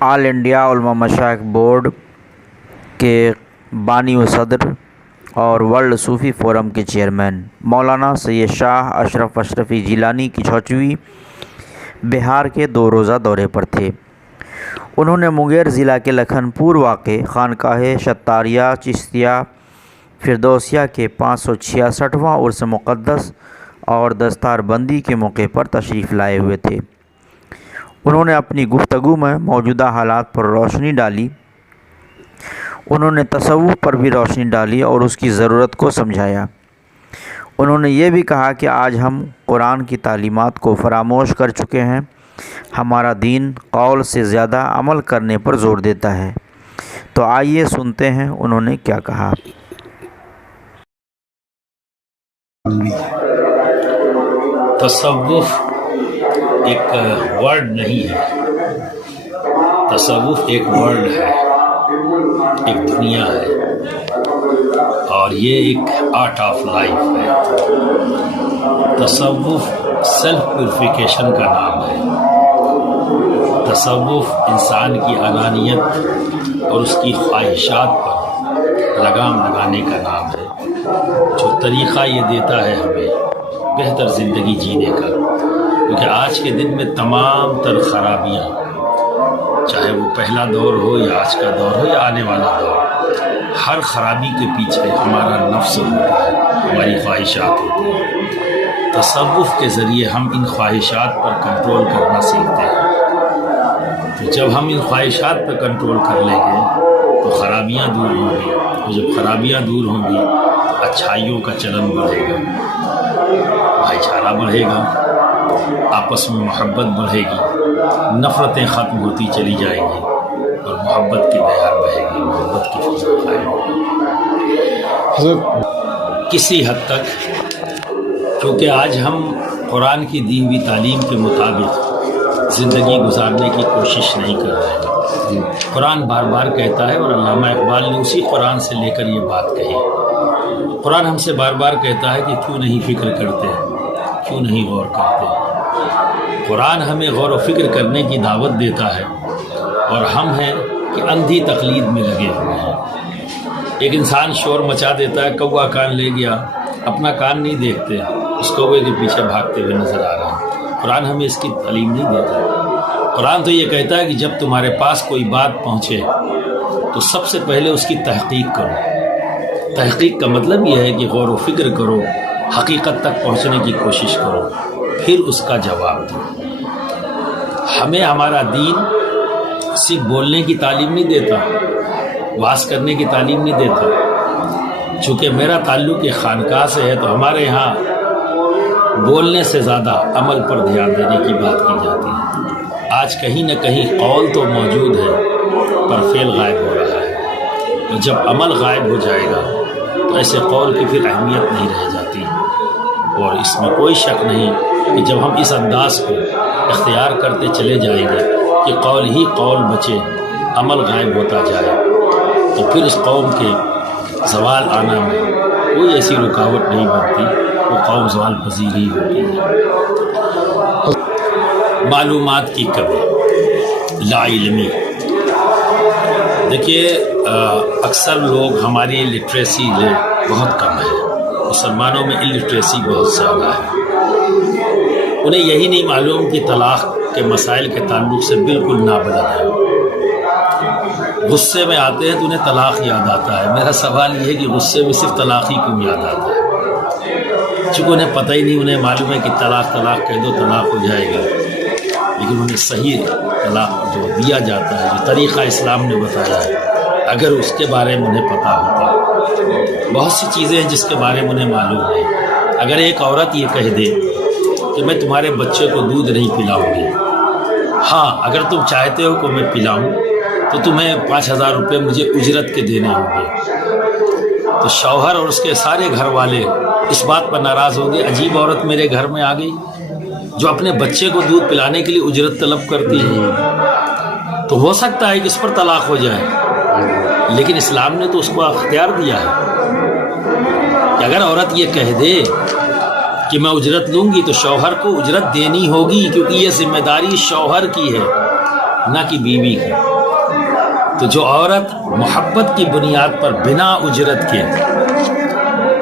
آل India علماء مشائخ board کے بانی و صدر اور ورلڈ صوفی فورم کے چیئرمین مولانا سید شاہ اشرف اشرفی جیلانی کی 6ویں بہار کے 2 روزہ دورے پر تھے۔ انہوں نے مونگیر ضلع کے لکھن پور واقع خانقاہ شتاریہ چشتیہ فردوسیہ کے 566واں عرس مقدس اور دستار بندی کے موقع پر تشریف لائے ہوئے تھے۔ انہوں نے اپنی گفتگو میں موجودہ حالات پر روشنی ڈالی۔ انہوں نے تصوف پر بھی روشنی ڈالی اور اس کی ضرورت کو سمجھایا۔ انہوں نے یہ بھی کہا کہ آج ہم قرآن کی تعلیمات کو فراموش کر چکے ہیں۔ ہمارا دین قول سے زیادہ عمل کرنے پر زور دیتا ہے۔ تو آئیے سنتے ہیں انہوں نے کیا کہا۔ تصوف ایک ورڈ نہیں ہے، تصوف ایک ورلڈ ہے، ایک دنیا ہے، اور یہ ایک آرٹ آف لائف ہے۔ تصوف سیلف پیوریفیکیشن کا نام ہے۔ تصوف انسان کی انانیت اور اس کی خواہشات پر لگام لگانے کا نام ہے، جو طریقہ یہ دیتا ہے ہمیں بہتر زندگی جینے کا۔ کیونکہ آج کے دن میں تمام تر خرابیاں، چاہے وہ پہلا دور ہو یا آج کا دور ہو یا آنے والا دور، ہر خرابی کے پیچھے ہمارا نفس ہوتا ہے، ہماری خواہشات ہوتی ہیں۔ تصوف کے ذریعے ہم ان خواہشات پر کنٹرول کرنا سیکھتے ہیں۔ تو جب ہم ان خواہشات پر کنٹرول کر لیں گے تو خرابیاں دور ہوں گی، اور جب خرابیاں دور ہوں گی تو اچھائیوں کا چلن بڑھے گا، بھائی چارہ بڑھے گا، آپس میں محبت بڑھے گی، نفرتیں ختم ہوتی چلی جائیں گی اور محبت کی بہار بہے گی، محبت کی فضا قائم ہوگی۔ کسی حد تک کیونکہ آج ہم قرآن کی دی ہوئی تعلیم کے مطابق زندگی گزارنے کی کوشش نہیں کر رہے ہیں۔ قرآن بار بار کہتا ہے، اور علامہ اقبال نے اسی قرآن سے لے کر یہ بات کہی۔ قرآن ہم سے بار بار کہتا ہے کہ کیوں نہیں فکر کرتے، کیوں نہیں غور کرتے۔ قرآن ہمیں غور و فکر کرنے کی دعوت دیتا ہے، اور ہم ہیں کہ اندھی تقلید میں لگے ہوئے ہیں۔ ایک انسان شور مچا دیتا ہے، کوا کان لے گیا، اپنا کان نہیں دیکھتے، اس کوے کے پیچھے بھاگتے ہوئے نظر آ رہے ہیں۔ قرآن ہمیں اس کی تعلیم نہیں دیتا۔ قرآن تو یہ کہتا ہے کہ جب تمہارے پاس کوئی بات پہنچے تو سب سے پہلے اس کی تحقیق کرو۔ تحقیق کا مطلب یہ ہے کہ غور و فکر کرو، حقیقت تک پہنچنے کی کوشش کرو، پھر اس کا جواب دو۔ ہمیں ہمارا دین صرف بولنے کی تعلیم نہیں دیتا، واز کرنے کی تعلیم نہیں دیتا۔ چونکہ میرا تعلق ایک خانقاہ سے ہے تو ہمارے یہاں بولنے سے زیادہ عمل پر دھیان دینے کی بات کی جاتی ہے۔ آج کہیں نہ کہیں قول تو موجود ہے پر فعل غائب ہو رہا ہے، اور جب عمل غائب ہو جائے گا تو ایسے قول کی پھر اہمیت نہیں رہ جاتی۔ اور اس میں کوئی شک نہیں کہ جب ہم اس انداز کو اختیار کرتے چلے جائیں گے کہ قول ہی قول بچے، عمل غائب ہوتا جائے، تو پھر اس قوم کے زوال آنا میں کوئی ایسی رکاوٹ نہیں بنتی، وہ قوم زوال پذیر ہی ہوتی ہے۔ معلومات کی کمی، لا علمی۔ دیکھیے اکثر لوگ، ہماری لٹریسی بہت کم ہے، مسلمانوں میں الٹریسی بہت زیادہ ہے۔ انہیں یہی نہیں معلوم کہ طلاق کے مسائل کے تعلق سے بالکل نابلد ہے۔ غصے میں آتے ہیں تو انہیں طلاق یاد آتا ہے۔ میرا سوال یہ ہے کہ غصے میں صرف طلاق ہی کیوں یاد آتا ہے؟ چونکہ انہیں پتہ ہی نہیں، انہیں معلوم ہے کہ طلاق کہہ دو طلاق ہو جائے گا، لیکن انہیں صحیح طلاق جو دیا جاتا ہے، جو طریقہ اسلام نے بتایا ہے، اگر اس کے بارے میں انہیں پتہ ہوتا۔ بہت سی چیزیں ہیں جس کے بارے میں انہیں معلوم نہیں۔ اگر ایک عورت یہ کہہ دے کہ میں تمہارے بچے کو دودھ نہیں پلاؤں گی، ہاں اگر تم چاہتے ہو کہ میں پلاؤں تو تمہیں 5,000 روپے مجھے اجرت کے دینے ہوں گے، تو شوہر اور اس کے سارے گھر والے اس بات پر ناراض ہوں گے، عجیب عورت میرے گھر میں آ گئی جو اپنے بچے کو دودھ پلانے کے لیے اجرت طلب کرتی ہے۔ تو ہو سکتا ہے کہ اس پر طلاق ہو جائے، لیکن اسلام نے تو اس کو اختیار دیا ہے کہ اگر عورت یہ کہہ دے کہ میں اجرت لوں گی تو شوہر کو اجرت دینی ہوگی، کیونکہ یہ ذمہ داری شوہر کی ہے نہ کہ بیوی کی۔ تو جو عورت محبت کی بنیاد پر بنا اجرت کے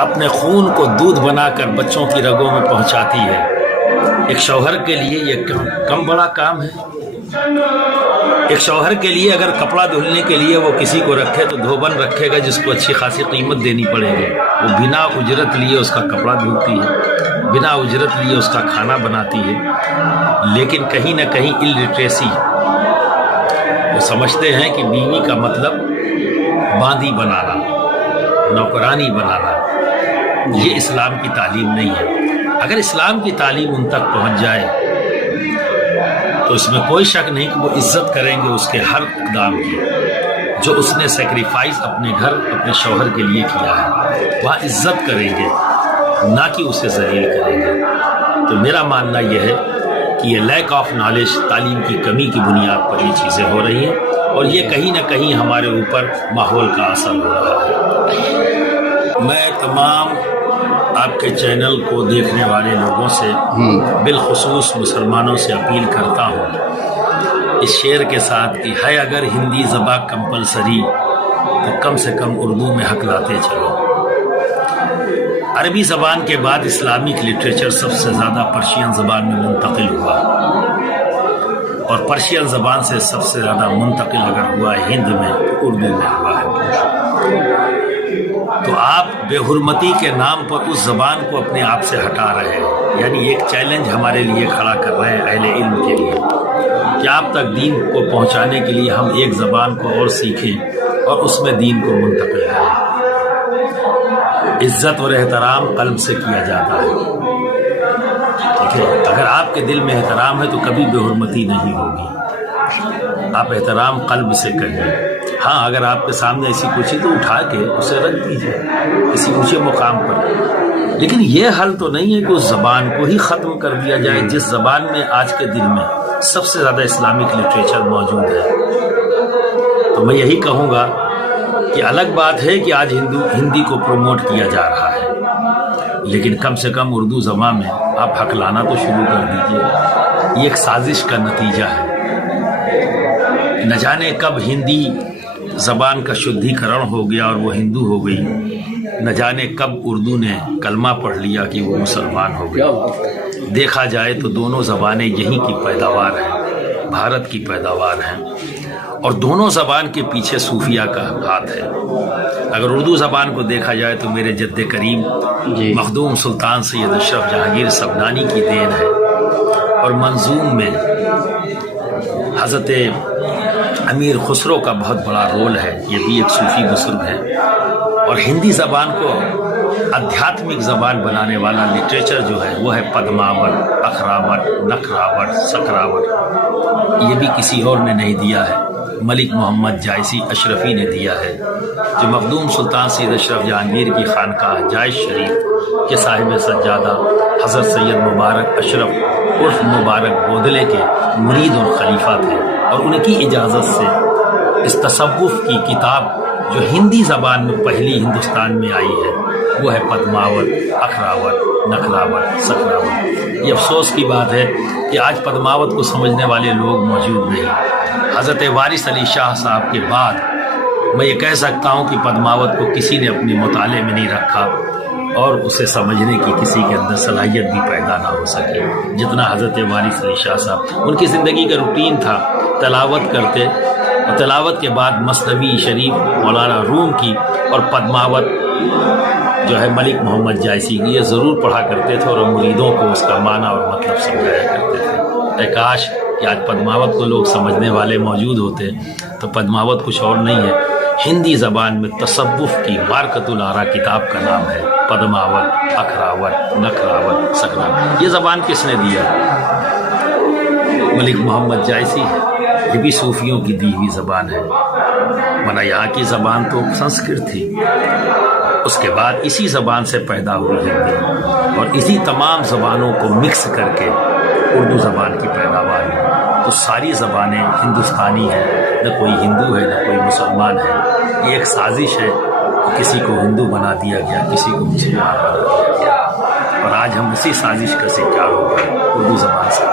اپنے خون کو دودھ بنا کر بچوں کی رگوں میں پہنچاتی ہے، ایک شوہر کے لیے یہ کم بڑا کام ہے؟ ایک شوہر کے لیے اگر کپڑا دھلنے کے لیے وہ کسی کو رکھے تو دھوبن رکھے گا جس کو اچھی خاصی قیمت دینی پڑے گی، وہ بنا اجرت لیے اس کا کپڑا دھلتی ہے، بنا اجرت لیے اس کا کھانا بناتی ہے۔ لیکن کہیں نہ کہیں الٹریسی، وہ سمجھتے ہیں کہ بیوی کا مطلب باندی بنانا، نوکرانی بنانا۔ یہ اسلام کی تعلیم نہیں ہے۔ اگر اسلام کی تعلیم ان تک پہنچ جائے تو اس میں کوئی شک نہیں کہ وہ عزت کریں گے اس کے ہر اقدام کی، جو اس نے سیکریفائز اپنے گھر اپنے شوہر کے لیے کیا ہے، وہاں عزت کریں گے، نہ کہ اسے ذلیل کریں گے۔ تو میرا ماننا یہ ہے کہ یہ لیک آف نالج، تعلیم کی کمی کی بنیاد پر یہ چیزیں ہو رہی ہیں، اور یہ کہیں نہ کہیں ہمارے اوپر ماحول کا اثر ہو رہا ہے۔ میں تمام آپ کے چینل کو دیکھنے والے لوگوں سے، بالخصوص مسلمانوں سے اپیل کرتا ہوں اس شعر کے ساتھ کہ ہے اگر ہندی زبان کمپلسری تو کم سے کم اردو میں حق لاتے چلو۔ عربی زبان کے بعد اسلامک لٹریچر سب سے زیادہ پرشین زبان میں منتقل ہوا، اور پرشین زبان سے سب سے زیادہ منتقل اگر ہوا ہے ہند میں تو اردو میں ہوا ہے۔ تو آپ بے حرمتی کے نام پر اس زبان کو اپنے آپ سے ہٹا رہے ہیں، یعنی ایک چیلنج ہمارے لیے کھڑا کر رہے ہیں اہل علم کے لیے کہ آپ تک دین کو پہنچانے کے لیے ہم ایک زبان کو اور سیکھیں اور اس میں دین کو منتقل کریں۔ عزت اور احترام قلب سے کیا جاتا ہے، ٹھیک ہے؟ اگر آپ کے دل میں احترام ہے تو کبھی بے حرمتی نہیں ہوگی، آپ احترام قلب سے کریے۔ ہاں، اگر آپ کے سامنے ایسی کوئی چیز تو اٹھا کے اسے رکھ دیجیے کسی اونچے مقام پر، لیکن یہ حل تو نہیں ہے کہ اس زبان کو ہی ختم کر دیا جائے جس زبان میں آج کے دن میں سب سے زیادہ اسلامک لٹریچر موجود ہے۔ تو میں یہی کہوں گا کہ الگ بات ہے کہ آج ہندی کو پروموٹ کیا جا رہا ہے، لیکن کم سے کم اردو زبان میں آپ حق لانا تو شروع کر دیجیے۔ یہ ایک سازش کا نتیجہ ہے، نہ جانے کب ہندی زبان کا شدھیکرن ہو گیا اور وہ ہندو ہو گئی، نہ جانے کب اردو نے کلمہ پڑھ لیا کہ وہ مسلمان ہو گئی۔ دیکھا جائے تو دونوں زبانیں یہیں کی پیداوار ہیں، بھارت کی پیداوار ہیں، اور دونوں زبان کے پیچھے صوفیہ کا ہاتھ ہے۔ اگر اردو زبان کو دیکھا جائے تو میرے جد کریم مخدوم سلطان سید اشرف جہانگیر سبنانی کی دین ہے، اور منظوم میں حضرت امیر خسرو کا بہت بڑا رول ہے، یہ بھی ایک صوفی بزرگ ہے۔ اور ہندی زبان کو ادھیاتمک زبان بنانے والا لٹریچر جو ہے وہ ہے پدماوت، اخراوت، نکھراوت، سکراوت۔ یہ بھی کسی اور نے نہیں دیا ہے، ملک محمد جائسی اشرفی نے دیا ہے، جو مخدوم سلطان سید اشرف جہانگیر کی خانقاہ جائش شریف کے صاحب سجادہ حضرت سید مبارک اشرف عرف مبارک بودلے کے مرید اور خلیفہ تھے، اور ان کی اجازت سے اس تصوف کی کتاب جو ہندی زبان میں پہلی ہندوستان میں آئی ہے وہ ہے پدماوت، اخراوت، نکھراوت، سکراوت۔ یہ افسوس کی بات ہے کہ آج پدماوت کو سمجھنے والے لوگ موجود نہیں۔ حضرت وارث علی شاہ صاحب کے بعد میں یہ کہہ سکتا ہوں کہ پدماوت کو کسی نے اپنے مطالعے میں نہیں رکھا، اور اسے سمجھنے کی کسی کے اندر صلاحیت بھی پیدا نہ ہو سکے جتنا حضرت وارث علی شاہ صاحب۔ ان کی زندگی کا روٹین تھا تلاوت کرتے، اور تلاوت کے بعد مثنوی شریف مولانا روم کی اور پدماوت جو ہے ملک محمد جائسی کی، یہ ضرور پڑھا کرتے تھے، اور مریدوں کو اس کا معنی اور مطلب سمجھایا کرتے تھے۔ اے کاش کہ آج پدماوت کو لوگ سمجھنے والے موجود ہوتے، تو پدماوت کچھ اور نہیں ہے، ہندی زبان میں تصوف کی بارکۃ الآراء کتاب کا نام ہے پدماوت، اخراوت، نکھراوت، سکراوت۔ یہ زبان کس نے دیا؟ ملک محمد جائسی ہے، یہ بھی صوفیوں کی دی ہوئی زبان ہے، ورنہ یہاں کی زبان تو سنسکرت تھی۔ اس کے بعد اسی زبان سے پیدا ہوئی ہندی، اور اسی تمام زبانوں کو مکس کر کے اردو زبان کی پیداوار ہے۔ تو ساری زبانیں ہندوستانی ہیں، نہ کوئی ہندو ہے نہ کوئی مسلمان ہے۔ یہ ایک سازش ہے کہ کسی کو ہندو بنا دیا گیا، کسی کو مسلمان بنا دیا گیا، اور آج ہم اسی سازش کا شکار ہو گئے اردو زبان سے۔